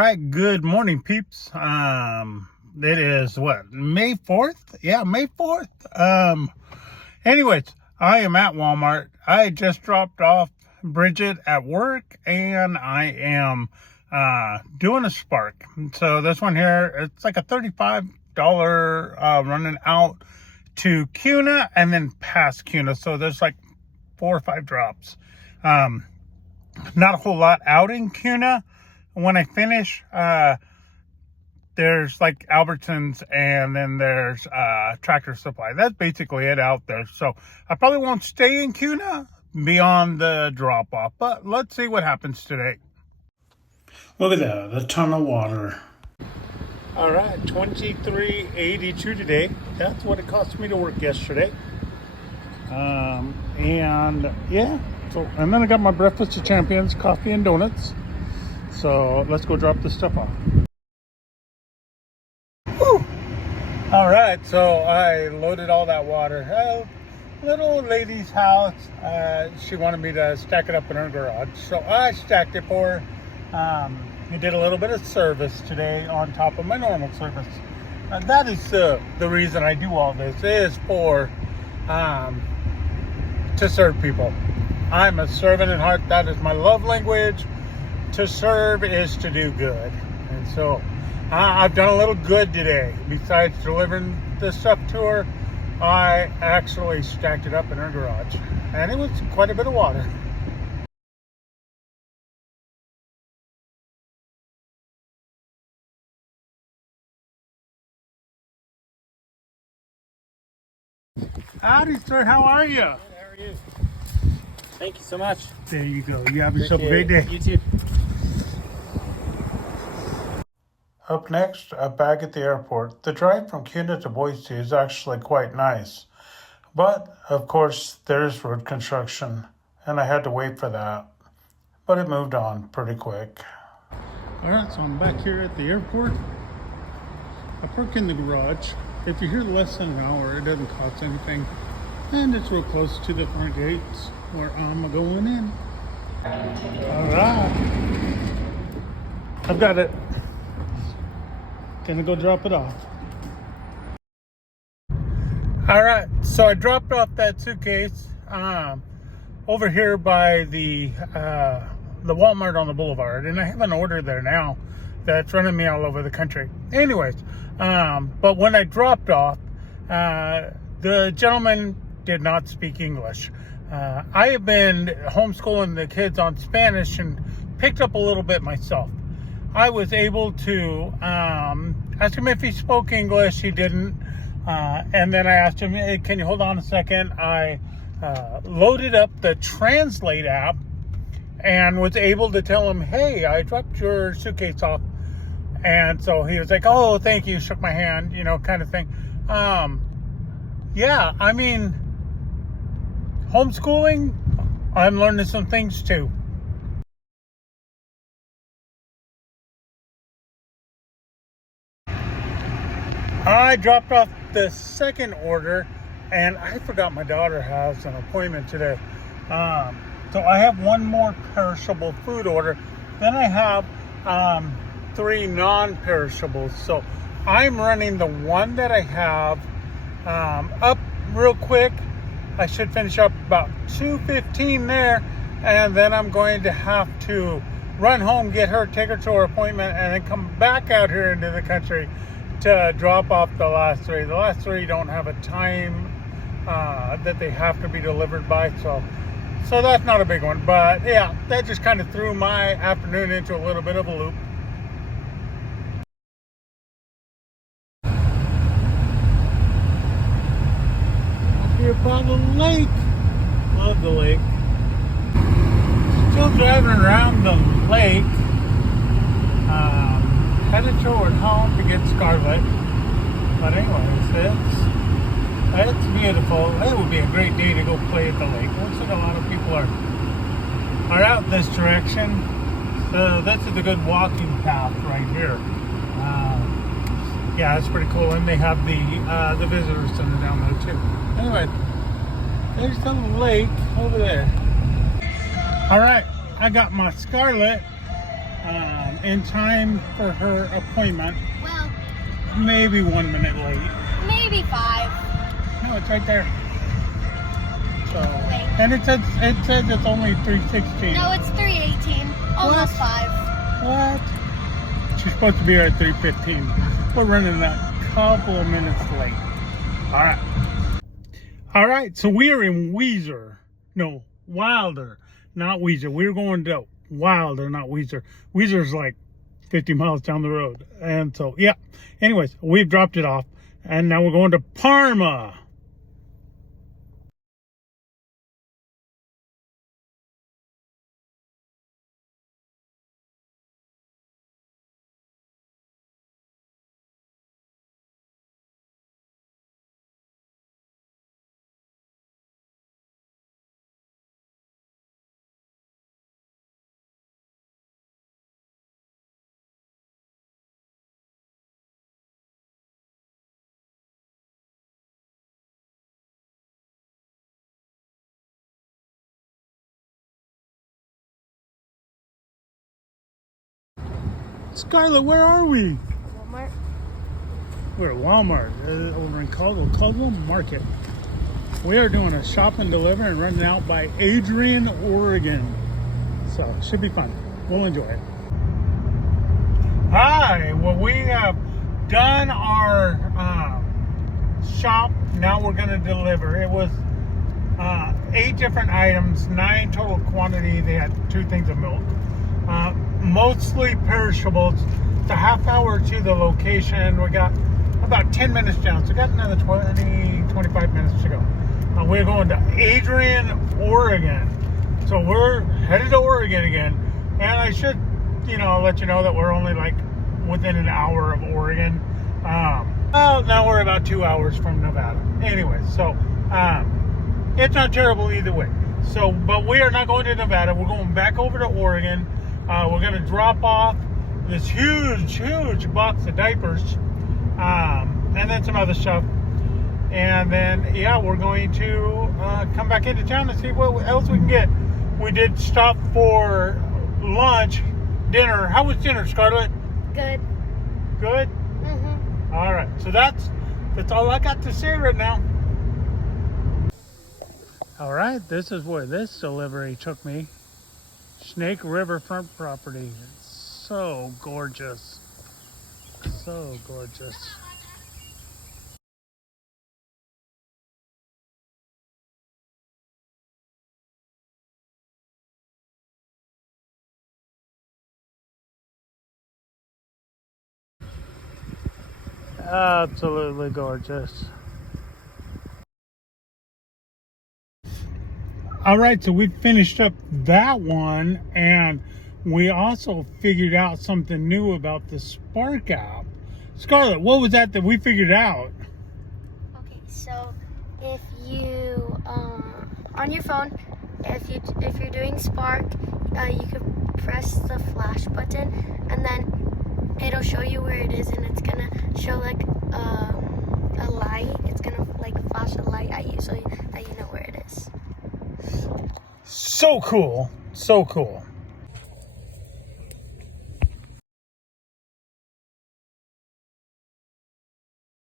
All right, good morning, peeps. It is what, May 4th? Yeah, May 4th. Anyways, I am at Walmart. I just dropped off Bridget at work and I am doing a Spark. So this one here, it's like a $35 running out to Kuna and then past Kuna. So there's like 4 or 5 drops. Not a whole lot out in Kuna. When I finish, there's like Albertsons and then there's Tractor Supply. That's basically it out there. So I probably won't stay in Kuna beyond the drop off, but let's see what happens today. Look at that, the ton of water. All right, $23.82 today. That's what it cost me to work yesterday. And yeah, and then I got my breakfast of champions, coffee and donuts. So let's go drop this stuff off. Woo! All right, so I loaded all that water. Little old lady's house. She wanted me to stack it up in her garage, so I stacked it for her. I did a little bit of service today on top of my normal service. That is the reason I do all this, is for to serve people. I'm a servant at heart. That is my love language. To serve is to do good. And so I've done a little good today. Besides delivering this stuff to her, I actually stacked it up in her garage. And it was quite a bit of water. Howdy, sir. How are you? Good, how are you? Thank you so much. There you go. You have yourself a great day. You too. Up next, back at the airport. The drive from Kuna to Boise is actually quite nice. But, of course, there's road construction, and I had to wait for that. But it moved on pretty quick. Alright, so I'm back here at the airport. I park in the garage. If you're here less than an hour, it doesn't cost anything. And it's real close to the front gates where I'm going in. Alright. I've got it. Gonna go drop it off. All right, so I dropped off that suitcase over here by the Walmart on the boulevard, and I have an order there now that's running me all over the country. Anyways, but when I dropped off, the gentleman did not speak English. I have been homeschooling the kids on Spanish and picked up a little bit myself. I was able to ask him if he spoke English. He didn't. And then I asked him, hey, can you hold on a second? I loaded up the Translate app and was able to tell him, hey, I dropped your suitcase off. And so he was like, oh, thank you. Shook my hand, kind of thing. Yeah, I mean, homeschooling, I'm learning some things too. I dropped off the second order, and I forgot my daughter has an appointment today. So I have one more perishable food order. Then I have 3 non-perishables. So I'm running the one that I have up real quick. I should finish up about 2:15 there, and then I'm going to have to run home, get her, take her to her appointment, and then come back out here into the country to drop off the last 3. The last 3 don't have a time that they have to be delivered by, so that's not a big one. But yeah, that just kind of threw my afternoon into a little bit of a loop. Up here by the lake. Love the lake. Still driving around the lake. Headed toward home to get Scarlet. But anyways, it's beautiful. It would be a great day to go play at the lake. Looks like a lot of people are out this direction. So this is a good walking path right here. Yeah, it's pretty cool. And they have the visitor center down there too. Anyway, there's the lake over there. All right, I got my Scarlet in time for her appointment. Well, Maybe 1 minute late. maybe 5. No, it's right there. So, Wait. and it says it's only 3:16. No, it's 3:18. Almost 5. What? She's supposed to be here at 3:15. We're running a couple of minutes late. All right. All right. So we are in Weiser. No, Wilder, not Weiser. We're going to Wilder, not Weiser. Weiser's like 50 miles down the road. And so, yeah. Anyways, we've dropped it off. And now we're going to Parma. Scarlett, where are we? Walmart. We're at Walmart over in Caldwell Market. We are doing a shop and deliver and running out by Adrian, Oregon. So it should be fun. We'll enjoy it. Hi, well, we have done our shop. Now we're going to deliver. It was 8 different items, 9 total quantity. They had 2 things of milk. Mostly perishables. It's a half hour to the location. We got about 10 minutes down, so we got another 25 minutes to go. We're going to Adrian, Oregon. So we're headed to Oregon again. And I should, let you know that we're only like within an hour of Oregon. Well, now we're about 2 hours from Nevada. Anyway, so it's not terrible either way. So, but we are not going to Nevada. We're going back over to Oregon. We're going to drop off this huge box of diapers, and then some other stuff. And then, yeah, we're going to come back into town and see what else we can get. We did stop for lunch, dinner. How was dinner, Scarlett? Good. Good? Mm-hmm. All right. So that's all I got to say right now. All right. This is where this delivery took me. Snake Riverfront property. It's so gorgeous. So gorgeous. Absolutely gorgeous. All right, so we finished up that one, and we also figured out something new about the Spark app. Scarlett, what was that we figured out? Okay, so if you on your phone, if you're doing Spark, you can press the flash button, and then it'll show you where it is, and it's gonna show like a light. It's gonna like flash a light at you so that you know where it is. So cool. So cool.